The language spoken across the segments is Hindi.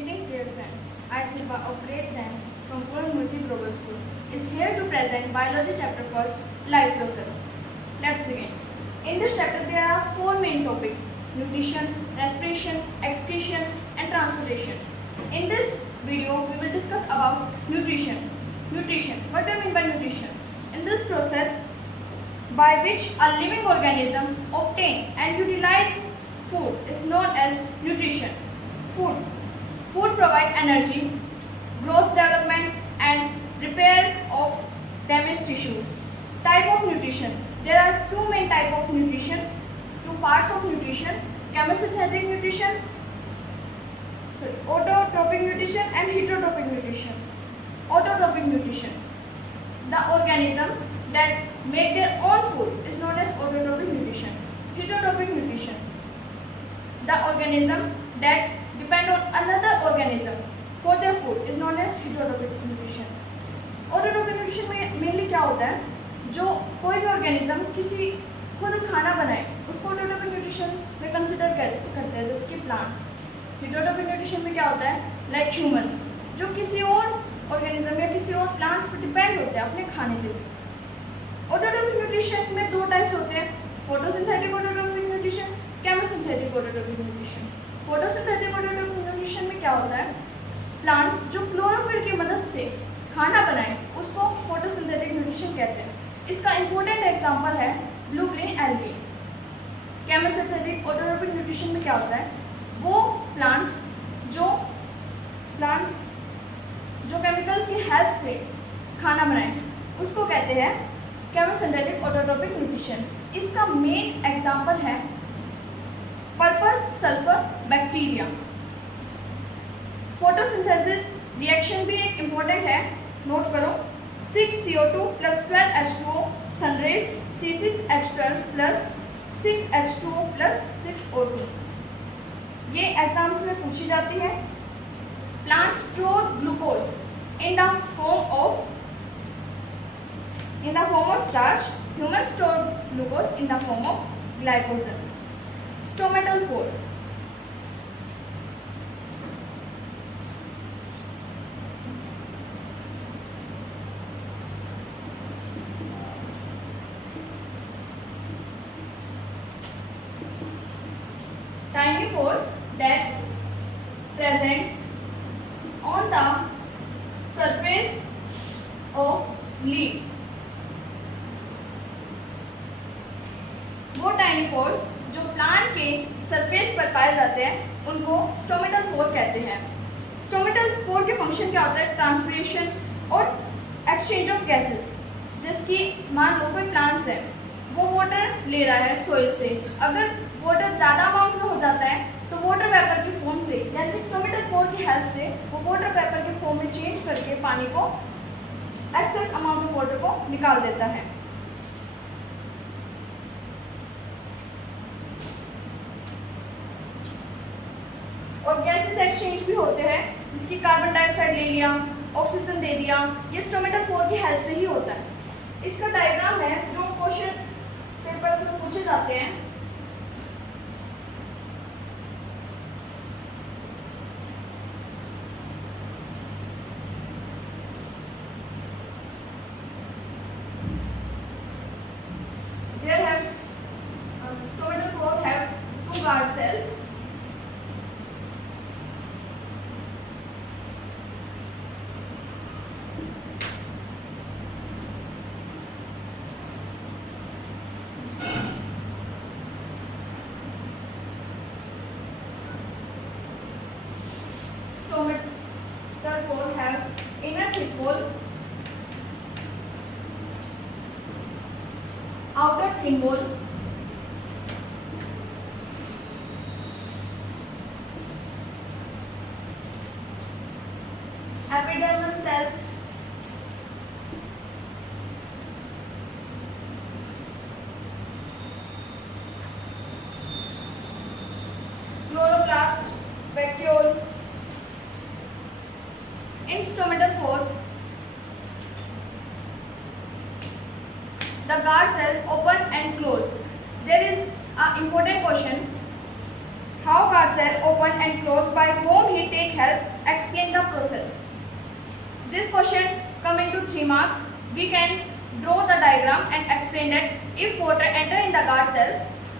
Greetings dear friends, I Shilpa of grade 10 from Puranmurthy Global School is here to present Biology chapter first, Life Process. Let's begin. In this chapter there are four main topics: nutrition, respiration, excretion and transportation. In this video we will discuss about nutrition. Nutrition. What do I mean by nutrition? In this process by which a living organism obtain and utilize food is known as nutrition. Food. Food provide energy, growth, development and repair of damaged tissues. Type of nutrition. There are two main type of nutrition, two parts of nutrition: chemosynthetic nutrition, autotrophic nutrition and heterotrophic nutrition. Autotrophic nutrition. The organism that make their own food is known as autotrophic nutrition. Heterotrophic nutrition. The organism that depend on another organism for their food is known as heterotrophic nutrition. Autotrophic nutrition में मेनली क्या होता है, जो कोई भी ऑर्गेनिज्म किसी खुद खाना बनाए उसको ऑटोट्रोपिक न्यूट्रिशन में कंसिडर करते हैं, जैसे कि प्लांट्स. हेटरोट्रोपिक न्यूट्रिशन में क्या होता है, लाइक ह्यूमंस जो किसी और ऑर्गेनिज्म या किसी और प्लांट्स पर डिपेंड होते हैं अपने खाने के लिए. ऑटोट्रोपिक न्यूट्रिशन में दो टाइप्स होते हैं: photosynthetic autotrophic nutrition, chemosynthetic autotrophic nutrition. Photosynthetic autotrophic nutrition में क्या होता है, प्लांट्स जो क्लोरोफिल की मदद से खाना बनाए उसको फोटोसिंथेटिक न्यूट्रिशन कहते हैं. इसका इंपॉर्टेंट एग्जांपल है blue green algae. Chemosynthetic autotrophic nutrition में क्या होता है, वो प्लांट्स जो केमिकल्स की हेल्प से खाना बनाए उसको कहते हैं केमोसिंथेटिक ऑटोट्रोपिक न्यूट्रिशन. इसका मेन एग्जांपल है purple sulphur bacteria. Photosynthesis reaction भी एक इम्पोर्टेंट है, नोट करो. 6CO2 plus 12H2O sunrays C6H12 plus 6H2O plus 6O2. ये एग्जाम्स में पूछी जाती है. Plant store glucose in the form of starch. Human store glucose in the form of glycogen. Stomatal pore. Tiny pores that present on the surface of leaves. वो टाइनी पोर्स जो प्लांट के सरफेस पर पाए जाते हैं उनको स्टोमेटल पोर कहते हैं. स्टोमेटल पोर के फंक्शन क्या होता है, ट्रांसपिरेशन और एक्सचेंज ऑफ गैसेस. जिसकी मान लो कोई प्लांट्स है, वो वाटर ले रहा है सॉइल से. अगर वाटर ज़्यादा अमाउंट में हो जाता है तो वाटर वेपर की फॉर्म से यानी कि स्टोमेटल पोर की हेल्प से वो वाटर वेपर की फॉर्म में चेंज करके पानी को, एक्सेस अमाउंट ऑफ वाटर को निकाल देता है. और गैसेस एक्सचेंज भी होते हैं, जिसकी कार्बन डाइऑक्साइड ले लिया, ऑक्सीजन दे दिया, ये स्टोमेटल पोर की हेल्प से ही होता है. इसका डायग्राम है जो क्वेश्चन पेपर्स में पूछे जाते हैं. There have stomatal pore have two guard cells. Stomatal pore have inner thick wall, outer thin wall, epidermal cells, chloroplast, vacuole. In stomatal pore, the guard cell open and close. There is an important question How guard cell open and close, by whom he take help, explain the process. This question come into 3 marks. We can draw the diagram and explain that if water enter in the guard cells,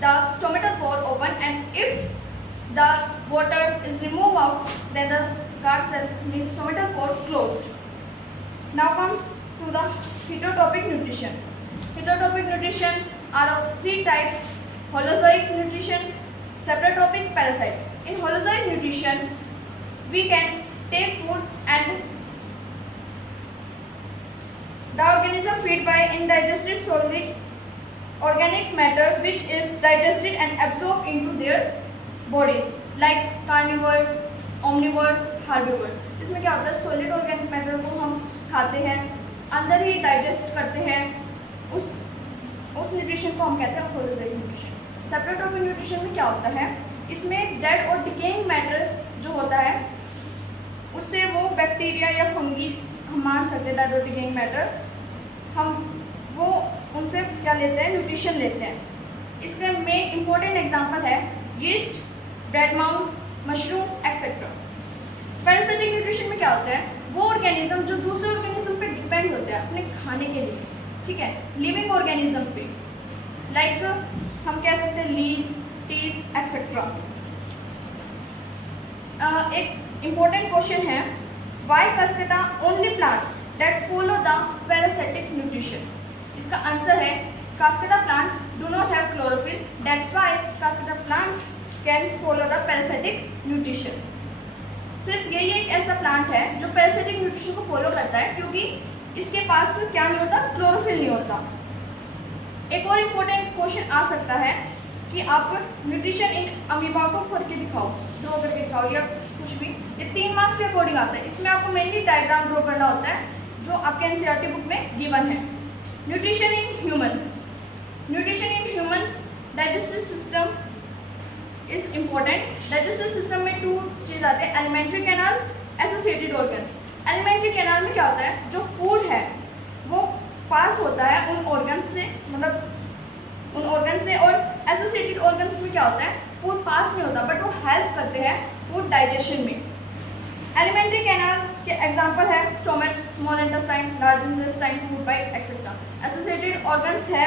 the stomatal pore open, and if the water is removed out, then the guard cells means stomatal pore closed. Now comes to the heterotropic nutrition. Heterotropic nutrition are of 3 types: holozoic nutrition, saprotropic, parasite. In holozoic nutrition, we can take food and the organism feed by indigested solid organic matter which is digested and absorbed into their bodies, like carnivores, omnivores, herbivores. इसमें क्या होता है, सॉलिड ऑर्गेनिक मैटर को हम खाते हैं, अंदर ही डाइजेस्ट करते हैं, उस न्यूट्रिशन को हम कहते हैं होलोजोइक न्यूट्रिशन। सेपरेटोपिक न्यूट्रिशन में क्या होता है, इसमें डेड और डिकेइंग मैटर जो होता है उससे वो बैक्टीरिया या फंगी हम मान सकते हैं, डेड और डिकेइंग मैटर हम वो उनसे क्या लेते हैं, न्यूट्रिशन लेते हैं। इसका मेन इंपॉर्टेंट एग्जांपल है yeast, bread mouth, mushroom etcetera. Parasitic nutrition में क्या होता है, वो ऑर्गेनिज्म जो दूसरे ऑर्गेनिज्म पे डिपेंड होते हैं अपने खाने के लिए, ठीक है, लिविंग ऑर्गेनिज्म पे, लाइक हम कह सकते हैं लीज, टीज एक्सेट्रा। एक इम्पोर्टेंट क्वेश्चन है, why cuscuta only plant that follow the parasitic nutrition. इसका आंसर है cuscuta plant do not have chlorophyll, that's why cuscuta plant can follow the parasitic nutrition. सिर्फ यही एक ऐसा प्लांट है जो पैरासिटिक न्यूट्रिशन को फॉलो करता है, क्योंकि इसके पास क्या नहीं होता, क्लोरोफिल नहीं होता। एक और इम्पोर्टेंट क्वेश्चन आ सकता है कि आप न्यूट्रिशन इन अमीबा को करके दिखाओ, ड्रॉ करके दिखाओ या कुछ भी, ये 3 मार्क्स के अकॉर्डिंग आता है। इसमें आपको मेनली डायग्राम ड्रॉ करना होता है जो आपके एनसीईआरटी बुक में गिवन है। Nutrition in humans, nutrition in humans digestive system is important. Digestive system में 2 चीज़ आते हैं, alimentary canal, associated organs. Alimentary canal में क्या होता है, जो फूड है वो पास होता है उन ऑर्गन्स से, मतलब उन ऑर्गन से, और एसोसिएटेड ऑर्गन्स में क्या होता है, फूड पास नहीं होता बट वो हेल्प करते हैं फूड डाइजेशन में। एलिमेंट्री कैनाल के एग्जांपल है stomach, small intestine, large intestine, food pipe etcetera. Associated organs है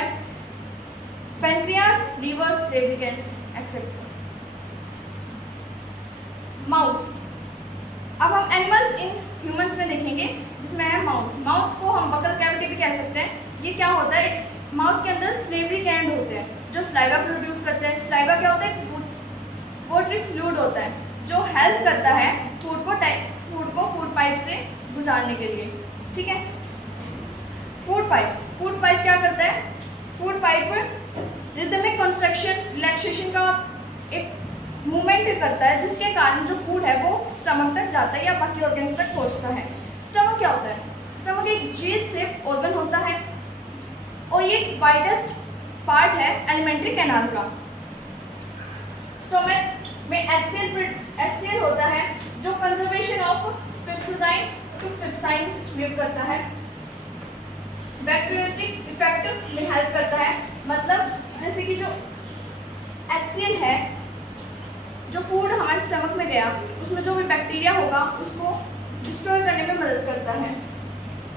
pancreas, liver, salivary gland etcetera. Mouth, अब हम एनिमल्स इन ह्यूमंस में देखेंगे जिसमें है माउथ। माउथ को हम बकल कैविटी भी कह सकते हैं। ये क्या होता है, माउथ के अंदर स्लेवरी ग्लैंड होते हैं जो स्लाइवा प्रोड्यूस करते हैं। स्लाइवा क्या होता है, वॉटरी फ्लूइड होता है जो हेल्प करता है फूड को फूड पाइप से गुजारने के लिए, ठीक है। फूड पाइप क्या करता है, food pipe rhythmic construction, relaxation का एक मूवमेंट करता है जिसके कारण जो फूड है वो स्टमक तक जाता है या बाकी ऑर्गन्स तक पहुंचता है। स्टमक क्या होता है, स्टमक एक जी शेप ऑर्गन होता है और ये वाइडेस्ट पार्ट है एलिमेंट्री कैनाल का। स्टमक में एचसीएल होता है जो कंजर्वेशन ऑफ ट्रिप्सोजाइन टू ट्रिप्साइन में करता है। बैक्टीरियोटिक इफेक्ट में हेल्प करता है, मतलब जैसे कि जो एचसीएल है, जो फूड हमारे स्टमक में गया उसमें जो भी बैक्टीरिया होगा उसको डिस्ट्रॉय करने में मदद करता है।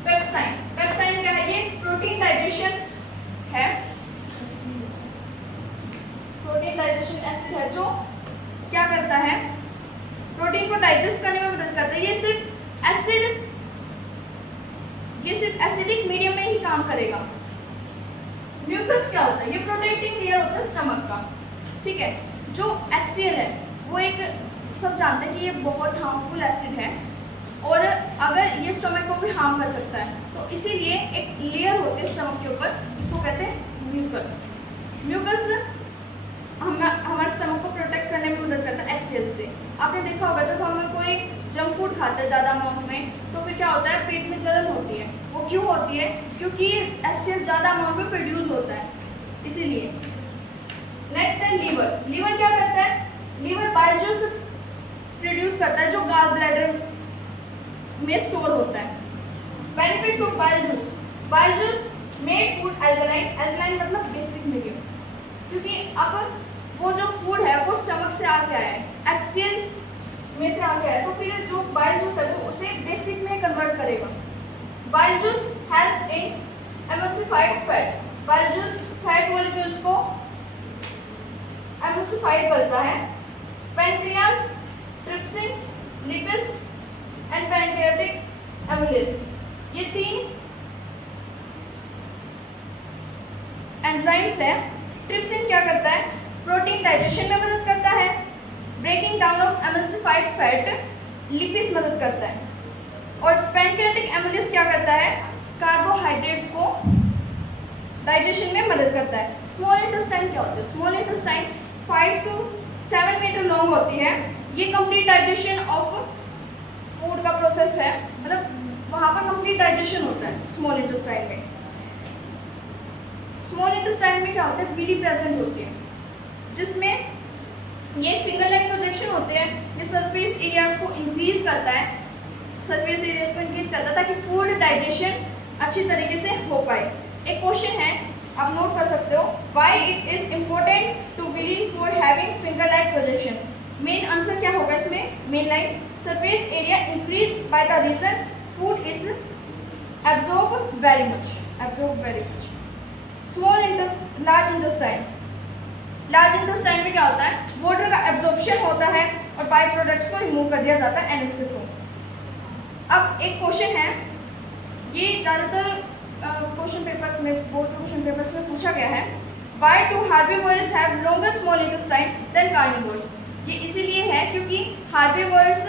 पेप्साइन क्या है, ये प्रोटीन डाइजेशन है, प्रोटीन डाइजेशन एसिड है जो क्या करता है, प्रोटीन को डाइजेस्ट करने में मदद करता है। ये सिर्फ एसिडिक मीडियम में ही काम करेगा। म्यूकस क्या होता है, ये प्रोटेक्टिंग लेयर होता है स्टमक का, ठीक है। जो HCl है वो एक सब जानते हैं कि ये बहुत हार्मफुल एसिड है और अगर ये स्टमक को भी हार्म कर सकता है, तो इसीलिए एक लेयर होती है स्टमक के ऊपर जिसको कहते हैं म्यूकस। म्यूकस हमारे स्टमक को प्रोटेक्ट करने में मदद करता है HCl से। आपने देखा होगा जब हम कोई जंक फूड खाते हैं ज़्यादा अमाउंट में तो फिर क्या होता है, पेट में जलन होती है। वो क्यों होती है, क्योंकि HCl ज़्यादा अमाउंट में प्रोड्यूस होता है, इसीलिए। नेक्स्ट है लीवर। लीवर क्या करता है, लीवर बाइल जूस प्रोड्यूस करता है जो गॉल ब्लैडर में स्टोर होता है। Benefits of bile juice, bile juice made food alkaline, alkaline मतलब बेसिक मीडियम, क्योंकि अब वो जो फूड है वो स्टमक से आके आया है, एक्सियल में से आके आया है, तो फिर जो बाइल जूस है वो उसे बेसिक में कन्वर्ट करेगा। Bile juice helps in emulsified fat. Bile juice fat molecules को एमल्सिफाइड करता है। Pancreas, trypsin, lipase and pancreatic amylase, ये 3 एंजाइम्स है। ट्रिप्सिन क्या करता है? प्रोटीन डाइजेशन में मदद करता है। Breaking down of emulsified fat, lipase मदद करता है। और पैनक्रियाटिक एमिलेज क्या करता है? कार्बोहाइड्रेट्स को डाइजेशन में मदद करता है। स्मॉल इंटेस्टाइन क्या होता है? Small intestine 5 to 7 metre long होती है। ये कंप्लीट डाइजेशन ऑफ फूड का प्रोसेस है, मतलब वहाँ पर कंप्लीट डाइजेशन होता है स्मॉल इंटेस्टाइन में। स्मॉल इंटेस्टाइन में क्या होता है? विली प्रेजेंट होती है, जिसमें ये फिंगर लाइक प्रोजेक्शन होते हैं। ये सरफेस एरियाज को इंक्रीज करता है, सरफेस एरियाज को इंक्रीज करता है ताकि फूड डाइजेशन अच्छी तरीके से हो पाए। एक क्वेश्चन है, आप नोट कर सकते हो, why it is important to villi for having finger like projection. Main answer क्या होगा इसमें? Main line, surface area increase by the reason food is absorb very much. Small large intestine, large intestine में क्या होता है? वाटर का एब्जॉर्प्शन होता है और बाई प्रोडक्ट्स को रिमूव कर दिया जाता है एनएस के थ्रू। अब एक क्वेश्चन है, ये ज़्यादातर क्वेश्चन पेपर्स में, बोर्ड क्वेश्चन पेपर्स में पूछा गया है, why do herbivores have longer small intestine than carnivores. ये इसीलिए है क्योंकि हार्बीवोर्स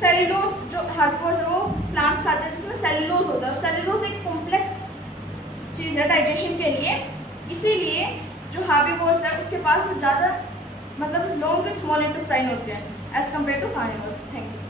सेल्यूलोज, जो हार्बीवोर्स है वो प्लांट्स खाते हैं जिसमें सेल्यूलोज होता है, और सेल्यूलोज एक कॉम्प्लेक्स चीज़ है डाइजेशन के लिए, इसीलिए जो हार्बीवोर्स है उसके पास ज़्यादा मतलब लॉन्ग स्मॉल इंटेस्टाइन होते हैं as compare to carnivores. Thank you.